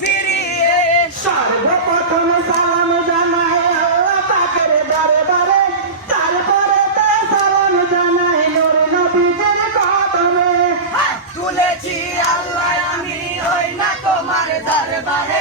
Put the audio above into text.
ফিরিয়ে। সর্বপ্রথম সালাম জানাই আল্লাহ পাকের দরবারে, তারপরে তো সালাম জানাই নূর নবীজির কদমে। তুলেছি আল্লাহ আমি ওই না তোমার দরবারে।